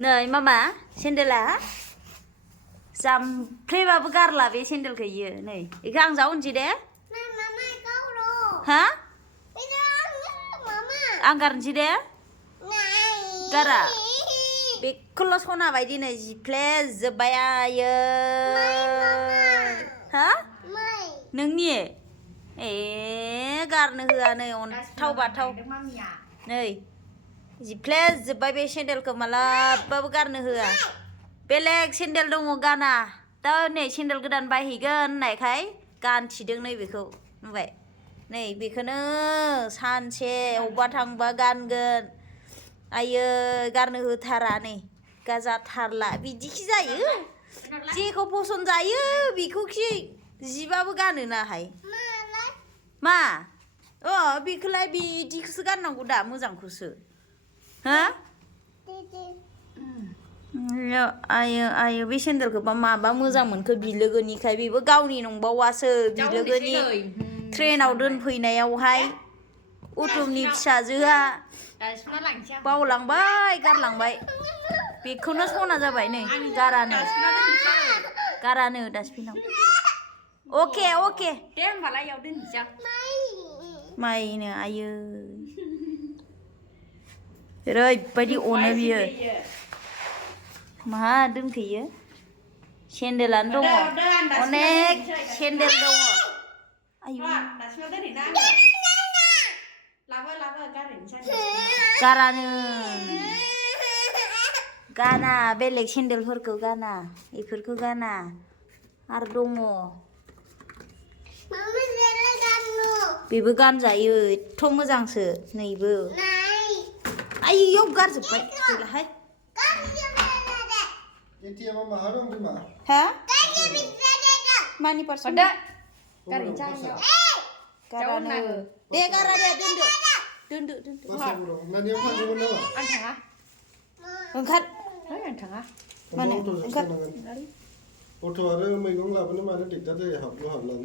Này mama, Sendela जामफ्लेबाबो garla बे सेन्देलखौ इयो नै इखौ आं जावनोसै दे हा आं गारनोसै दे गारा बेखौल' सना बायदि नै जिफ्लेजोब्बाय आयो हा नोंनि ए गारनो होआ नै अन्थाव बाथाव नै जिफ्लेजोब्बाय बे सेन्देलखौ मालाबाबो गारनो होआ बेलेग सेन्देल दङ गाना दा नै सेन्देल गोदान बायहैगोन होननायखाय गानथिदों नै बेखौ नुबाय नै बेखौनो सानसे अबेबा थांबा गानगोन आयो गारनो होथारा नै गाजाथारला बिदिखि जायो जेखौ फसन जायो बेखौखि जिबाबो गानोनाहाय मा अ बेखौलाय बिदिखौसो गाननांगौ दा मोजांखौसो हा आयो बे सेन्देलखौबा माबा मोजां मोनखो बिलोगोनिखाय बेबो गावनि नंबावासो बिलोगोनि ट्रेनाव दोनफैनायावहाय अट'नि फिसाजोआ बावलांबाय गारलांबाय बेखौनो सना जाबाय नै गारानो डास्टबिनाव अके दे होमबालाय इयाव दोनहैसै माइनो आयो ओरैबायदि अनो बियो मा दोनखैयो सेन्देलानो दङ अनेक सेन्देल दङ आयु गाना बेलेग सेन्देलफोरखौ गाना इफोरखौ गाना आरो दङ बेबो गानजायो एथ' मोजांसो नैबो आइयाव गारजोब्बाय गैलाहाय हा मानि पार्सेल गारानो दे गारा दे दोनदो ओंखार मानो ओंखार गथ' आरो मैगं लाबोनो मानो दिगदार जायो हाबनानै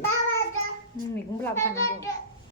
मैगं लाबोखानांगौ